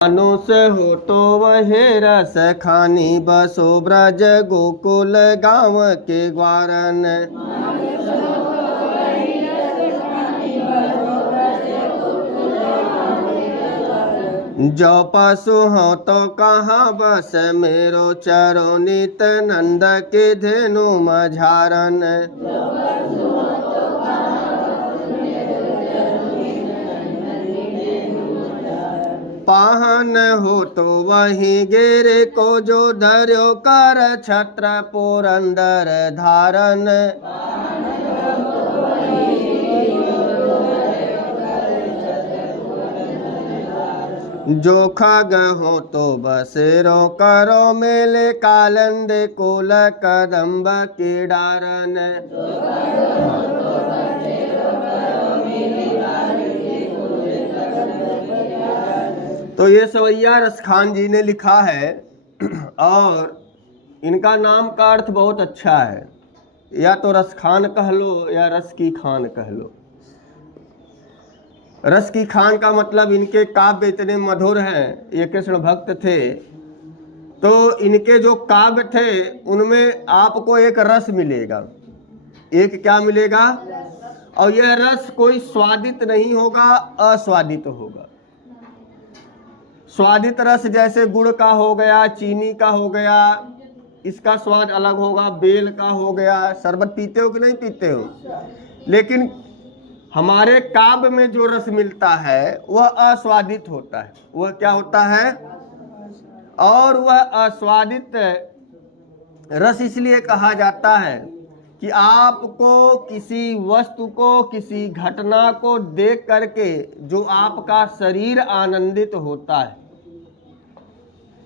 मानुष हो तो वह रस खानी, बसो ब्रज गोकुल गाँव के ग्वारन। जो पशु हो तो कहाँ बस, मेरो चरो नित नंद के धेनु मझारन। पाहन हो तो वही गिरे को, जो धर्यो कर छत्र पुरंदर धारन। जो खग हो तो बसेरो करो, मेले कालंद कुल कदम्ब के डारन। तो ये सवैया रसखान जी ने लिखा है और इनका नाम का अर्थ बहुत अच्छा है। या तो रसखान कह लो या रस की खान कह लो। रस की खान का मतलब इनके काव्य इतने मधुर हैं। ये कृष्ण भक्त थे तो इनके जो काव्य थे उनमें आपको एक रस मिलेगा। एक क्या मिलेगा? और यह रस कोई स्वादित नहीं होगा, अस्वादित होगा। स्वादित रस जैसे गुड़ का हो गया, चीनी का हो गया, इसका स्वाद अलग होगा। बेल का हो गया। शरबत पीते हो कि नहीं पीते हो? लेकिन हमारे काव्य में जो रस मिलता है वह अस्वादित होता है। वह क्या होता है? और वह अस्वादित रस इसलिए कहा जाता है कि आपको किसी वस्तु को, किसी घटना को देख करके जो आपका शरीर आनंदित होता है,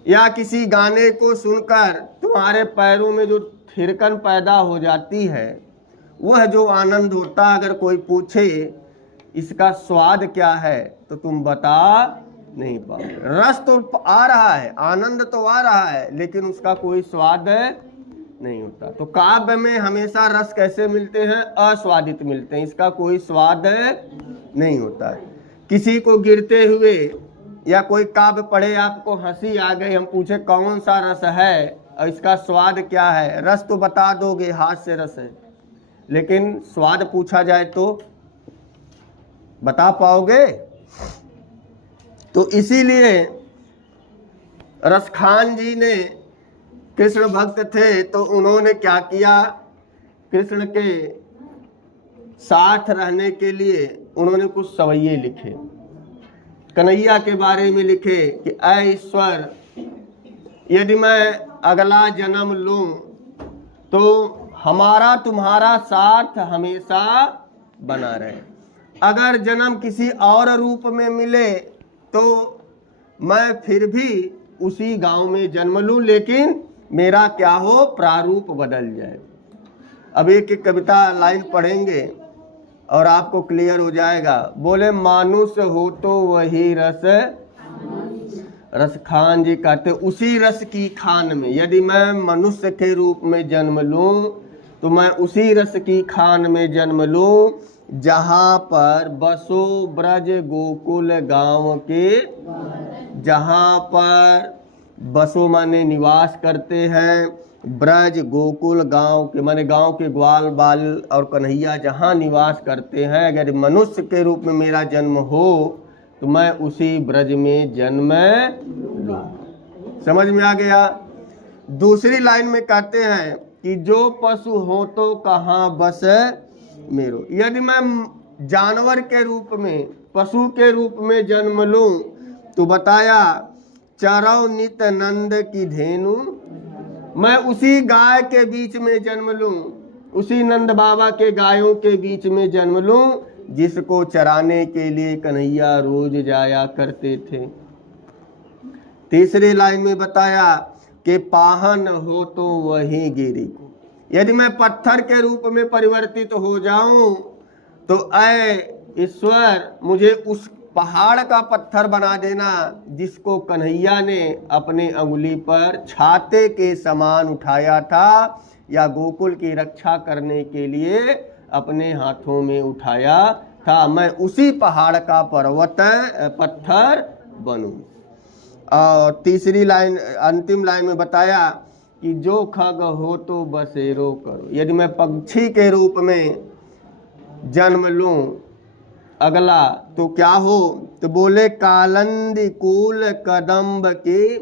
या किसी गाने को सुनकर तुम्हारे पैरों में जो थिरकन पैदा हो जाती है, वह जो आनंद होता है, अगर कोई पूछे इसका स्वाद क्या है तो तुम बता नहीं पाओगे। रस तो आ रहा है, आनंद तो आ रहा है, लेकिन उसका कोई स्वाद नहीं होता। तो काव्य में हमेशा रस कैसे मिलते हैं? अस्वादित मिलते हैं। इसका कोई स्वाद नहीं होता है। किसी को गिरते हुए या कोई काव्य पढ़े, आपको हंसी आ गई, हम पूछे कौन सा रस है और इसका स्वाद क्या है, रस तो बता दोगे, हाथ से रस है, लेकिन स्वाद पूछा जाए तो बता पाओगे? तो इसीलिए रसखान जी ने, कृष्ण भक्त थे तो उन्होंने क्या किया, कृष्ण के साथ रहने के लिए उन्होंने कुछ सवैये लिखे। कन्हैया के बारे में लिखे कि ऐ ईश्वर, यदि मैं अगला जन्म लूं तो हमारा तुम्हारा साथ हमेशा बना रहे। अगर जन्म किसी और रूप में मिले तो मैं फिर भी उसी गांव में जन्म लूं, लेकिन मेरा क्या हो, प्रारूप बदल जाए। अब एक एक कविता लाइन पढ़ेंगे और आपको क्लियर हो जाएगा। बोले मानुष हो तो वही रस, रसखान जी कहते उसी रस की खान में, यदि मैं मनुष्य के रूप में जन्म लूं तो मैं उसी रस की खान में जन्म लूं जहां पर बसो ब्रज गोकुल गांव के, जहां पर बसो माने निवास करते हैं, ब्रज गोकुल गांव के माने गांव के ग्वाल बाल और कन्हैया जहां निवास करते हैं, अगर मनुष्य के रूप में मेरा जन्म हो तो मैं उसी ब्रज में जन्म लूं। समझ में आ गया? दूसरी लाइन में कहते हैं कि जो पशु हो तो कहाँ बस मेरो, यदि मैं जानवर के रूप में, पशु के रूप में जन्म लूं तो बताया चरौ नित नंद की धेनु, मैं उसी गाय के बीच में जन्म लूं, उसी नंद बाबा के गायों के बीच में जन्म लूं जिसको चराने के लिए कन्हैया रोज जाया करते थे। तीसरी लाइन में बताया कि पाहन हो तो वही गिरी को, यदि मैं पत्थर के रूप में परिवर्तित हो जाऊं तो ऐ ईश्वर मुझे उस पहाड़ का पत्थर बना देना जिसको कन्हैया ने अपने अंगुली पर छाते के समान उठाया था, या गोकुल की रक्षा करने के लिए अपने हाथों में उठाया था। मैं उसी पहाड़ का पत्थर बनूं। और तीसरी लाइन, अंतिम लाइन में बताया कि जो खग हो तो बसेरो करो, यदि मैं पक्षी के रूप में जन्म लूं अगला तो क्या हो, तो बोले कालंदी कूल कदम्ब के,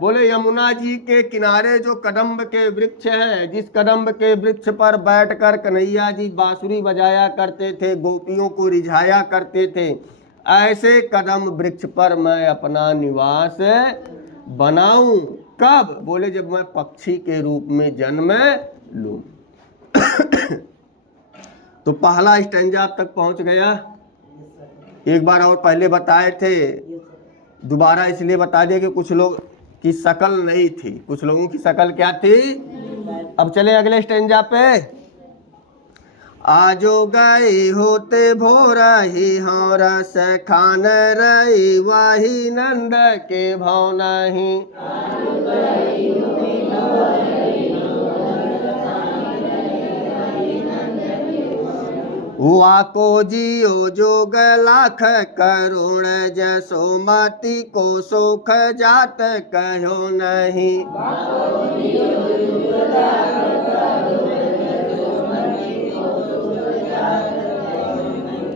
बोले यमुना जी के किनारे जो कदम्ब के वृक्ष हैं, जिस कदम्ब के वृक्ष पर बैठकर कन्हैया जी बांसुरी बजाया करते थे, गोपियों को रिझाया करते थे, ऐसे कदम्ब वृक्ष पर मैं अपना निवास बनाऊं। कब? बोले जब मैं पक्षी के रूप में जन्म लूं। तो पहला स्टैंजा तक पहुंच गया। एक बार और पहले बताए थे, दोबारा इसलिए बता दिया कि कुछ लोग की शकल नहीं थी, कुछ लोगों की शकल क्या थी। अब चले अगले स्टैंजा पे। आजो गए होते भोरा ही हाँ रस खान रही वही नंद के भाव नहीं। वाको जियो जोग लाख करुण जसोमति को सुख जात कहो नहीं।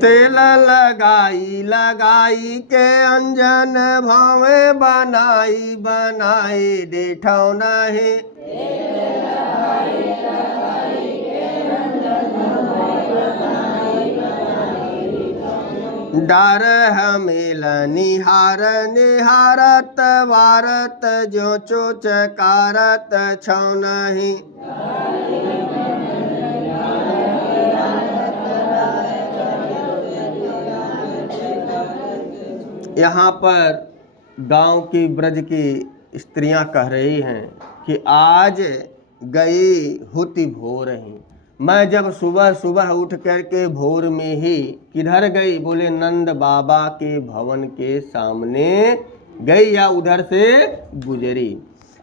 तेल लगाई लगाई के अंजन भावे बनाई बनाई देठौ नहीं। डार हमेल निहार निहारत वारत जो चोचकारत छौ नहीं। यहाँ पर गांव की ब्रज की स्त्रियां कह रही हैं कि आज गई हुति भोर ही, मैं जब सुबह सुबह उठ करके भोर में ही किधर गई, बोले नंद बाबा के भवन के सामने गई या उधर से गुजरी।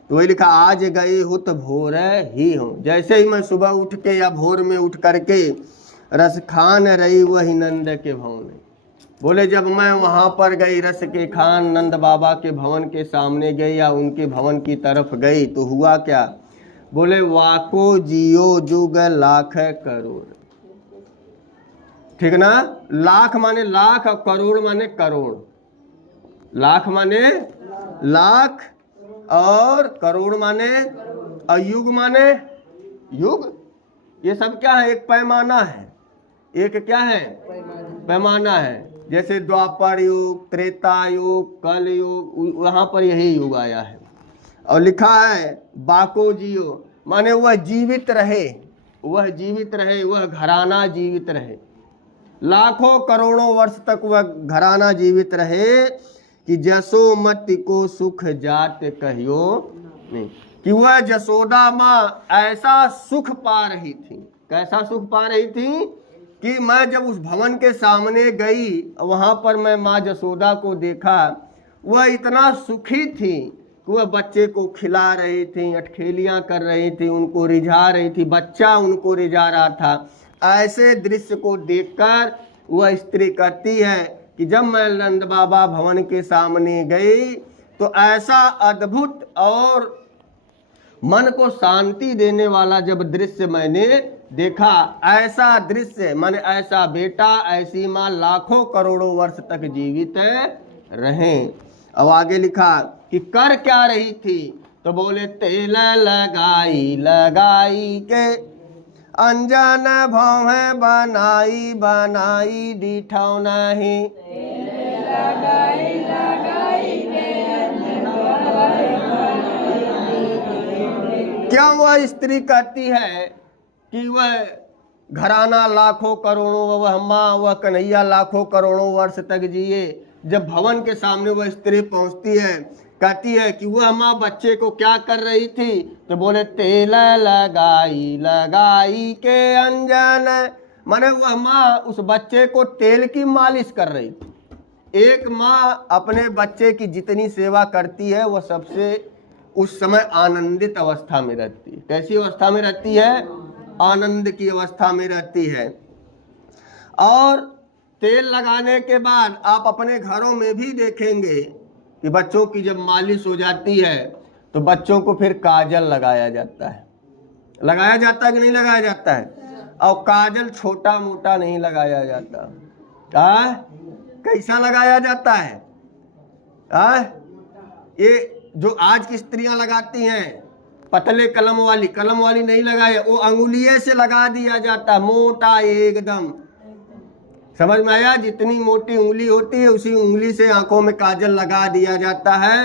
तो वही लिखा आज गई हुत भोर ही हूँ, जैसे ही मैं सुबह उठ के या भोर में उठ करके रस खान रही वही नंद के भवन। बोले जब मैं वहाँ पर गई रस के खान नंद बाबा के भवन के सामने गई या उनके भवन की तरफ गई तो हुआ क्या, बोले वाको जियो जुग लाख करोड़। ठीक ना, लाख माने लाख और करोड़ माने करोड़। लाख माने लाख और करोड़ माने अयुग माने युग। ये सब क्या है, एक पैमाना है, एक क्या है पैमाना है। जैसे द्वापर युग, त्रेता युग, कल युग, वहाँ पर यही युग आया है। और लिखा है बाको जियो माने वह जीवित रहे, वह जीवित रहे, वह घराना जीवित रहे, लाखों करोड़ों वर्ष तक वह घराना जीवित रहे कि जसोमति को सुख जात कहियो नहीं। कि वह जसोदा माँ ऐसा सुख पा रही थी, कैसा सुख पा रही थी कि मैं जब उस भवन के सामने गई, वहाँ पर मैं माँ जसोदा को देखा, वह इतना सुखी थी कि वह बच्चे को खिला रही थी, अटखेलियाँ कर रही थी, उनको रिझा रही थी, बच्चा उनको रिझा रहा था। ऐसे दृश्य को देखकर वह स्त्री कहती है कि जब मैं नंद बाबा भवन के सामने गई तो ऐसा अद्भुत और मन को शांति देने वाला जब दृश्य मैंने देखा, ऐसा दृश्य माने ऐसा बेटा ऐसी माँ लाखों करोड़ों वर्ष तक जीवित रहें। अब आगे लिखा कि कर क्या रही थी, तो बोले तेल लगाई लगाई के अंजन भौं बनाई बनाई दिठौ नहीं। क्या वह स्त्री कहती है कि वह घराना लाखों करोड़ों, वह माँ वह कन्हैया लाखों करोड़ों वर्ष तक जिए। जब भवन के सामने वह स्त्री पहुंचती है, कहती है कि वह माँ बच्चे को क्या कर रही थी, तो बोले तेल लगाई लगाई के अंजन, माने वह माँ उस बच्चे को तेल की मालिश कर रही थी। एक माँ अपने बच्चे की जितनी सेवा करती है वह सबसे उस समय आनंदित अवस्था में रहती है। कैसी अवस्था में रहती है, आनंद की अवस्था में रहती है। और तेल लगाने के बाद आप अपने घरों में भी देखेंगे कि बच्चों की जब मालिश हो जाती है तो बच्चों को फिर काजल लगाया जाता है। लगाया जाता है कि नहीं लगाया जाता है? और काजल छोटा मोटा नहीं लगाया जाता। कैसा लगाया जाता है? ये जो आज की स्त्रियां लगाती हैं पतले कलम वाली नहीं लगाए, वो अंगुलिये से लगा दिया जाता, मोटा एकदम। समझ में आया? जितनी मोटी उंगली होती है उसी उंगली से आंखों में काजल लगा दिया जाता है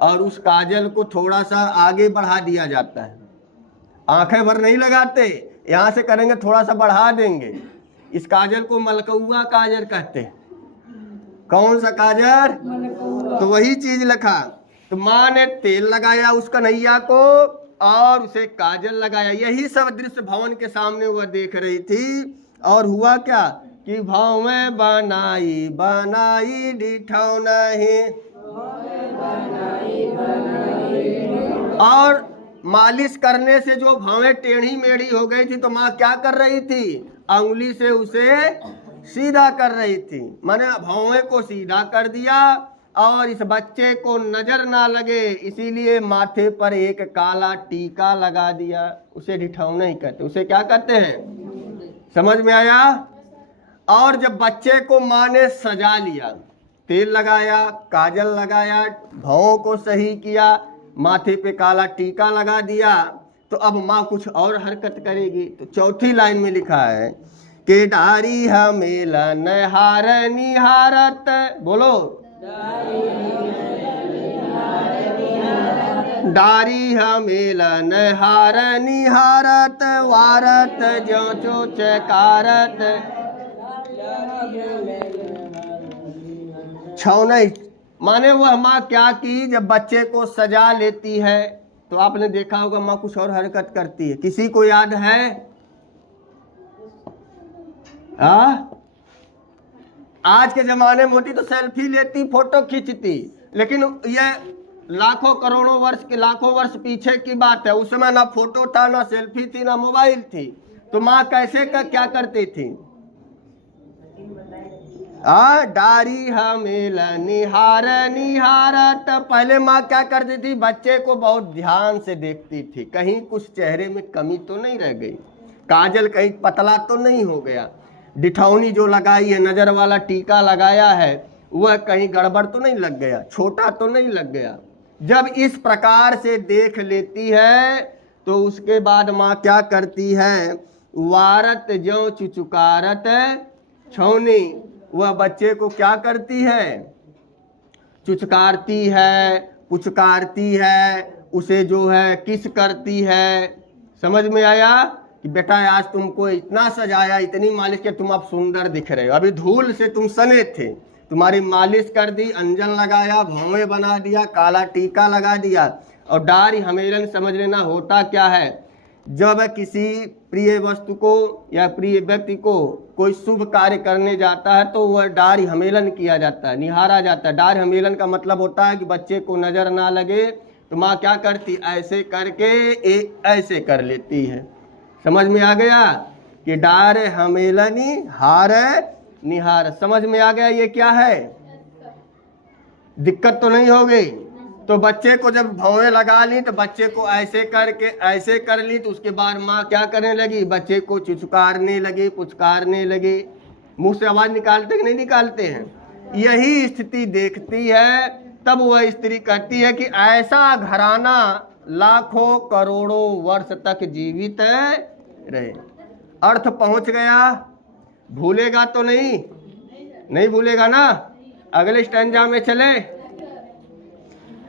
और उस काजल को थोड़ा सा आगे बढ़ा दिया जाता है। आंखें भर नहीं लगाते, यहाँ से करेंगे थोड़ा सा बढ़ा देंगे। इस काजल को मलकौआ काजल कहते हैं। कौन सा काजल? तो वही चीज लिखा। तो माँ ने तेल लगाया उस कन्हैया को और उसे काजल लगाया। यही सब दृश्य भवन के सामने वह देख रही थी। और हुआ क्या कि भाव में बनाई बनाई डिठाओ नहीं, और मालिश करने से जो भावें टेढ़ी मेढ़ी हो गई थी तो माँ क्या कर रही थी? अंगुली से उसे सीधा कर रही थी। माने भावें को सीधा कर दिया और इस बच्चे को नजर ना लगे इसीलिए माथे पर एक काला टीका लगा दिया। उसे डिठौना ही कहते, उसे क्या कहते हैं? समझ में आया? और जब बच्चे को माँ ने सजा लिया, तेल लगाया, काजल लगाया, भावों को सही किया, माथे पे काला टीका लगा दिया, तो अब माँ कुछ और हरकत करेगी। तो चौथी लाइन में लिखा है कि डारी हमेलन हार निहारत, बोलो, डारी हमेलन हार निहारत वारत जो चो चकारत छौनई। माने वह माँ क्या की, जब बच्चे को सजा लेती है तो आपने देखा होगा माँ कुछ और हरकत करती है। किसी को याद है? आज के जमाने में होती तो सेल्फी लेती, फोटो खींचती, लेकिन ये लाखों करोड़ों वर्ष के लाखों वर्ष पीछे की बात है। उस समय ना फोटो था, ना सेल्फी थी, ना मोबाइल थी। तो माँ कैसे क्या करती थी? डारी हमेल निहार निहारत। पहले माँ क्या करती थी? बच्चे को बहुत ध्यान से देखती थी, कहीं कुछ चेहरे में कमी तो नहीं रह गई, काजल कहीं पतला तो नहीं हो गया, डिठौनी जो लगाई है, नजर वाला टीका लगाया है, वह कहीं गड़बड़ तो नहीं लग गया, छोटा तो नहीं लग गया। जब इस प्रकार से देख लेती है तो उसके बाद माँ क्या करती है? वारत जो चुचुकारत छौनी, वह बच्चे को क्या करती है? चुचकारती है, पुचकारती है, उसे जो है किस करती है। समझ में आया कि बेटा आज तुमको इतना सजाया, इतनी मालिश के तुम अब सुंदर दिख रहे हो। अभी धूल से तुम सने थे, तुम्हारी मालिश कर दी, अंजन लगाया, भौवें बना दिया, काला टीका लगा दिया। और डारी हमेलन समझ लेना होता क्या है? जब किसी प्रिय वस्तु को या प्रिय व्यक्ति को कोई शुभ कार्य करने जाता है तो वह डारी हमेलन किया जाता है, निहारा जाता है। डारी हमेलन का मतलब होता है कि बच्चे को नजर ना लगे तो माँ क्या करती? ऐसे करके ऐसे कर लेती है। समझ में आ गया कि डार हमेलनी हार निहार। समझ में आ गया ये क्या है? दिक्कत तो नहीं हो गई? तो बच्चे को जब भौवें लगा ली तो बच्चे को ऐसे करके ऐसे कर ली, तो उसके बाद माँ क्या करने लगी? बच्चे को चुचकारने लगी, पुचकारने लगी। मुंह से आवाज निकालते कि नहीं निकालते हैं? यही स्थिति देखती है, तब वह स्त्री कहती है कि ऐसा घराना लाखों करोड़ों वर्ष तक जीवित रहे। अर्थ पहुंच गया? भूलेगा तो नहीं? नहीं भूलेगा ना? अगले स्टैंजा में चले।